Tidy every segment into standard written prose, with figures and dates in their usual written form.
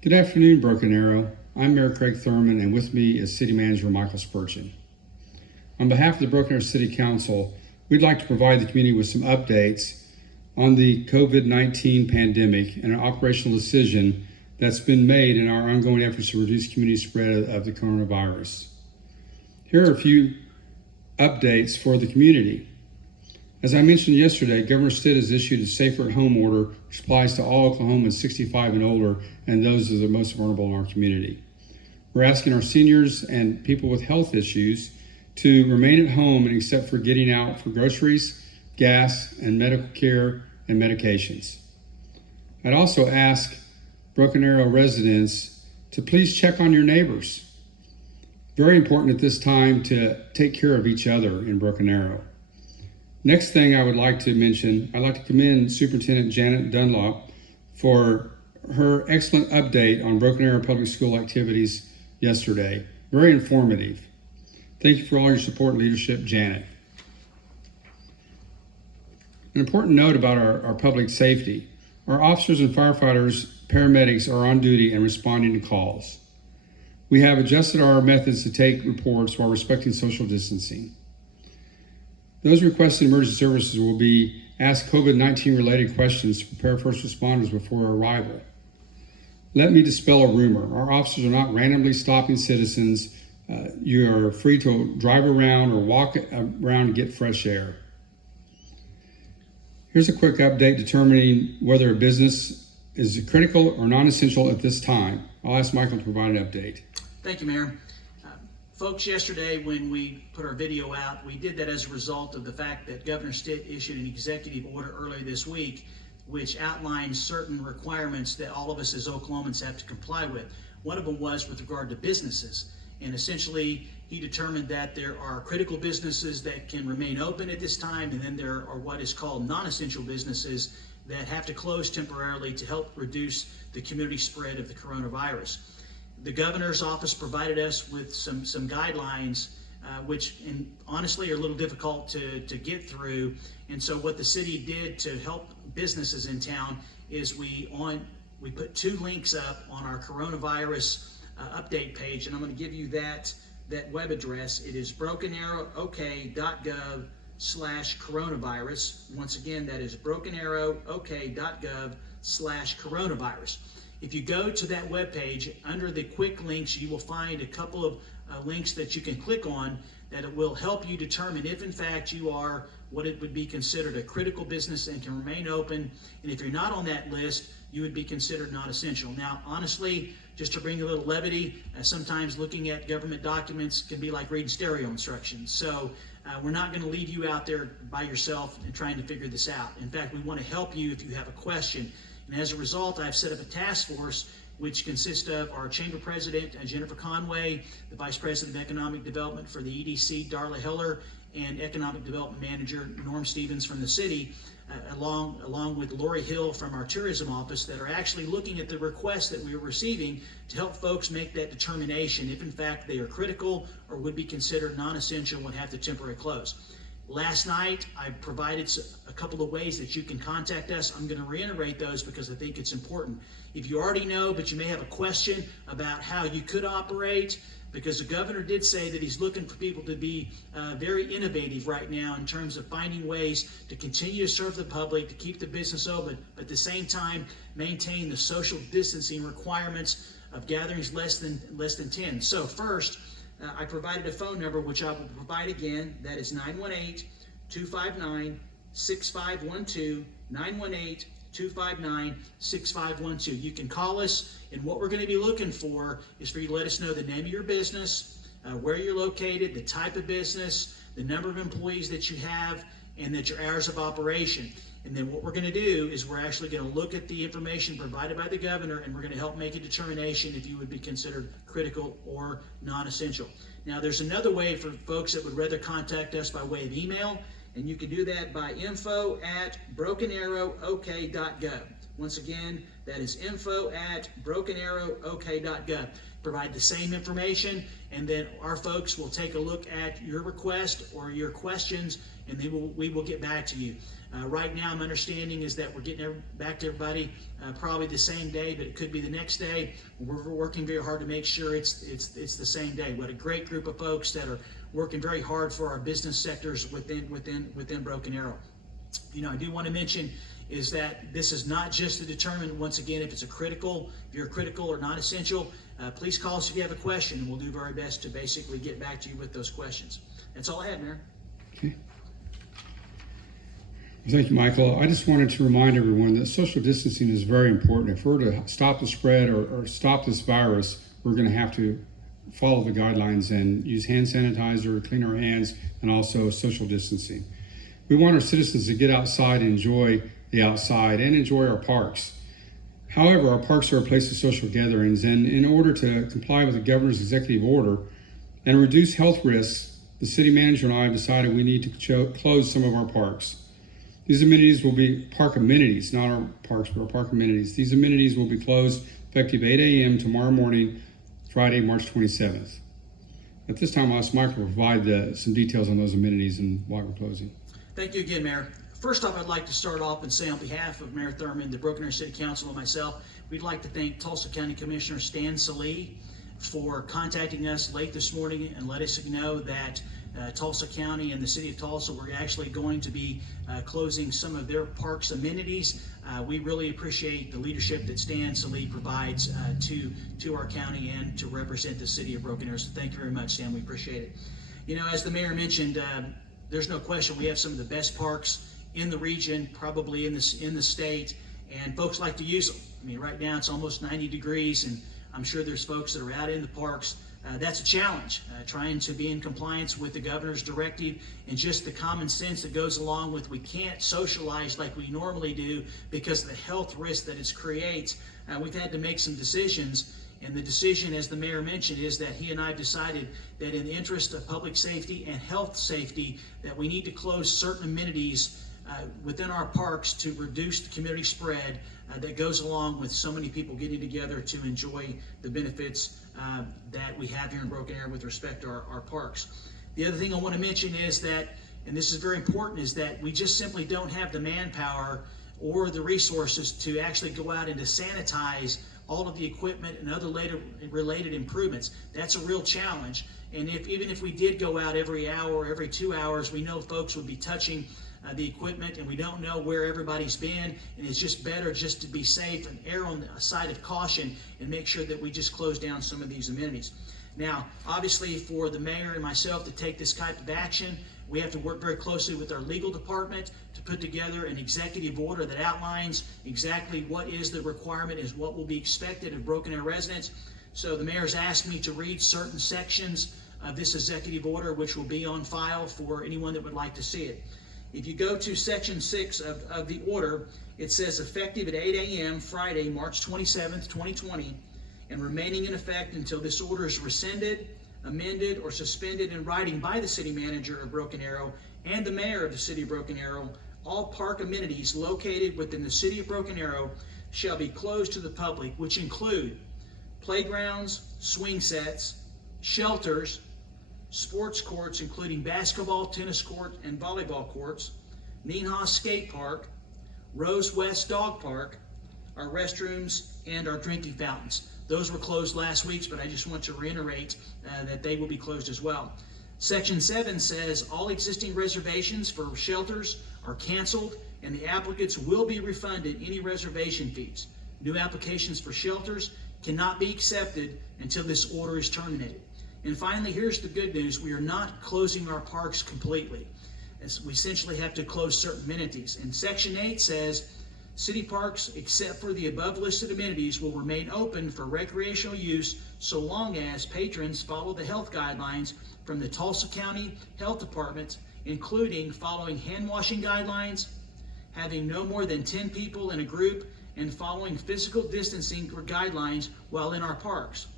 Good afternoon, Broken Arrow. I'm Mayor Craig Thurmond, and with me is City Manager Michael Spurgeon. On behalf of the Broken Arrow City Council, we'd like to provide the community with some updates on the COVID-19 pandemic and an operational decision that's been made in our ongoing efforts to reduce community spread of the coronavirus. Here are a few updates for the community. As I mentioned yesterday, Governor Stitt has issued a Safer at Home order, which applies to all Oklahomans 65 and older, and those are the most vulnerable in our community. We're asking our seniors and people with health issues to remain at home and except for getting out for groceries, gas, and medical care and medications. I'd also ask Broken Arrow residents to please check on your neighbors. Very important at this time to take care of each other in Broken Arrow. Next thing I would like to mention, I'd like to commend Superintendent Janet Dunlop for her excellent update on Broken Arrow Public School activities yesterday. Very informative. Thank you for all your support and leadership, Janet. An important note about our public safety. Our officers and firefighters, paramedics are on duty and responding to calls. We have adjusted our methods to take reports while respecting social distancing. Those requesting emergency services will be asked COVID-19 related questions to prepare first responders before arrival. Let me dispel a rumor. Our officers are not randomly stopping citizens. You are free to drive around or walk around and get fresh air. Here's a quick update determining whether a business is critical or non-essential at this time. I'll ask Michael to provide an update. Thank you, Mayor. Folks, yesterday when we put our video out, we did that as a result of the fact that Governor Stitt issued an executive order earlier this week, which outlines certain requirements that all of us as Oklahomans have to comply with. One of them was with regard to businesses. And essentially, he determined that there are critical businesses that can remain open at this time, and then there are what is called non-essential businesses that have to close temporarily to help reduce the community spread of the coronavirus. The governor's office provided us with some guidelines, which honestly are a little difficult to get through. And so what the city did to help businesses in town is we put two links up on our coronavirus update page, and I'm going to give you that web address. It is brokenarrowok.gov/coronavirus. Once again, that is brokenarrowok.gov/coronavirus. If you go to that web page, under the quick links, you will find a couple of links that you can click on that will help you determine if in fact you are what it would be considered a critical business and can remain open. And if you're not on that list, you would be considered non-essential. Now, honestly, just to bring a little levity, sometimes looking at government documents can be like reading stereo instructions. So we're not going to leave you out there by yourself and trying to figure this out. In fact, we want to help you if you have a question. And as a result, I've set up a task force which consists of our chamber president, Jennifer Conway, the vice president of economic development for the EDC, Darla Heller, and economic development manager, Norm Stevens from the city, along with Lori Hill from our tourism office, that are actually looking at the requests that we are receiving to help folks make that determination if in fact they are critical or would be considered non-essential and would have to temporarily close. Last night, I provided a couple of ways that you can contact us. I'm going to reiterate those because I think it's important. If you already know, but you may have a question about how you could operate, because the governor did say that he's looking for people to be very innovative right now in terms of finding ways to continue to serve the public, to keep the business open, but at the same time maintain the social distancing requirements of gatherings less than 10. So first, I provided a phone number, which I will provide again. That is 918-259-6512, 918-259-6512. You can call us, and what we're going to be looking for is for you to let us know the name of your business, where you're located, the type of business, the number of employees that you have, and that your hours of operation. And then what we're going to do is we're actually going to look at the information provided by the governor, and we're going to help make a determination if you would be considered critical or non-essential. Now, there's another way for folks that would rather contact us by way of email, and you can do that by info@brokenarrowok.gov. Once again, that is info@brokenarrowok.gov. Provide the same information, and then our folks will take a look at your request or your questions, and we will get back to you. Right now, my understanding is that we're getting back to everybody probably the same day, but it could be the next day. We're working very hard to make sure it's the same day. What a great group of folks that are working very hard for our business sectors within Broken Arrow. I do want to mention is that this is not just to determine, once again, if you're critical or not essential. Please call us if you have a question, and we'll do very best to basically get back to you with those questions. That's all I have, Mayor. Okay. Thank you, Michael. I just wanted to remind everyone that social distancing is very important. If we're to stop the spread or stop this virus, we're going to have to follow the guidelines and use hand sanitizer, clean our hands, and also social distancing. We want our citizens to get outside and enjoy the outside and enjoy our parks. However, our parks are a place of social gatherings, and in order to comply with the governor's executive order and reduce health risks, the city manager and I have decided we need to close some of our parks. These amenities will be park amenities, not our parks, but our park amenities. These amenities will be closed effective 8 a.m. tomorrow morning, Friday, March 27th. At this time, I'll ask Michael to provide some details on those amenities and why we're closing. Thank you again, Mayor. First off, I'd like to start off and say on behalf of Mayor Thurmond, the Broken Arrow City Council, and myself, we'd like to thank Tulsa County Commissioner Stan Salee for contacting us late this morning and let us know that Tulsa County and the City of Tulsa were actually going to be closing some of their parks amenities. We really appreciate the leadership that Stan Salee provides to our county and to represent the City of Broken Arrow. So thank you very much, Stan. We appreciate it. As the Mayor mentioned, there's no question we have some of the best parks in the region, probably in the state, and folks like to use them. Right now it's almost 90 degrees, and I'm sure there's folks that are out in the parks. That's a challenge, trying to be in compliance with the governor's directive and just the common sense that goes along with we can't socialize like we normally do because of the health risk that it creates. We've had to make some decisions, and the decision, as the mayor mentioned, is that he and I have decided that in the interest of public safety and health safety, that we need to close certain amenities within our parks to reduce the community spread that goes along with so many people getting together to enjoy the benefits that we have here in Broken Arrow with respect to our parks. The other thing I want to mention is that, and this is very important, is that we just simply don't have the manpower or the resources to actually go out and to sanitize all of the equipment and other related improvements. That's a real challenge. And even if we did go out every hour or every 2 hours, we know folks would be touching the equipment, and we don't know where everybody's been, and it's just better just to be safe and err on the side of caution and make sure that we just close down some of these amenities. Now, obviously, for the mayor and myself to take this type of action, we have to work very closely with our legal department to put together an executive order that outlines exactly what is the requirement, is what will be expected of Broken Arrow residents. So the mayor's asked me to read certain sections of this executive order, which will be on file for anyone that would like to see it. If you go to section 6 of the order, it says effective at 8 a.m. Friday, March 27th, 2020, and remaining in effect until this order is rescinded, amended, or suspended in writing by the city manager of Broken Arrow and the mayor of the city of Broken Arrow, all park amenities located within the city of Broken Arrow shall be closed to the public, which include playgrounds, swing sets, shelters, sports courts, including basketball, tennis court, and volleyball courts, Neenhaas Skate Park, Rose West Dog Park, our restrooms, and our drinking fountains. Those were closed last week, but I just want to reiterate that they will be closed as well. Section 7 says all existing reservations for shelters are canceled, and the applicants will be refunded any reservation fees. New applications for shelters cannot be accepted until this order is terminated. And finally, here's the good news. We are not closing our parks completely. We essentially have to close certain amenities. And Section 8 says, city parks, except for the above listed amenities, will remain open for recreational use so long as patrons follow the health guidelines from the Tulsa County Health Department, including following hand washing guidelines, having no more than 10 people in a group, and following physical distancing guidelines while in our parks.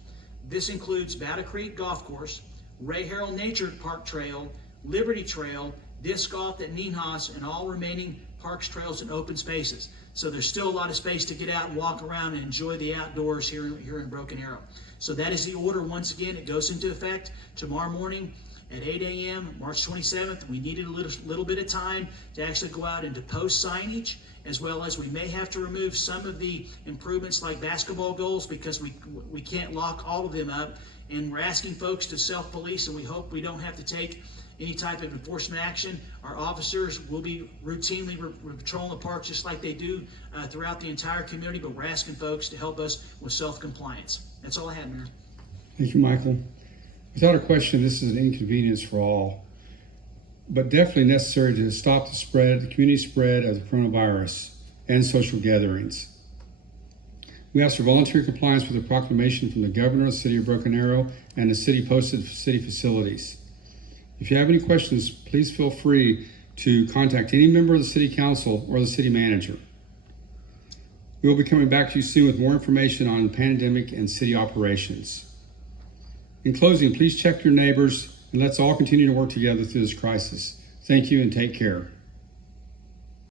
This includes Battle Creek Golf Course, Ray Harrell Nature Park Trail, Liberty Trail, disc golf at Neenhaas, and all remaining parks, trails, and open spaces. So there's still a lot of space to get out and walk around and enjoy the outdoors here in Broken Arrow. So that is the order. Once again, it goes into effect tomorrow morning at 8 a.m., March 27th. We needed a little bit of time to actually go out and to post signage, as well as we may have to remove some of the improvements like basketball goals because we can't lock all of them up. And we're asking folks to self-police, and we hope we don't have to take any type of enforcement action. Our officers will be routinely patrolling the parks just like they do throughout the entire community, but we're asking folks to help us with self-compliance. That's all I have, Mayor. Thank you, Michael. Without a question, this is an inconvenience for all, but definitely necessary to stop the community spread of the coronavirus and social gatherings. We ask for voluntary compliance with the proclamation from the governor of the city of Broken Arrow and the city posted city facilities. If you have any questions, please feel free to contact any member of the city council or the city manager. We will be coming back to you soon with more information on the pandemic and city operations. In closing, please check your neighbors and let's all continue to work together through this crisis. Thank you and take care.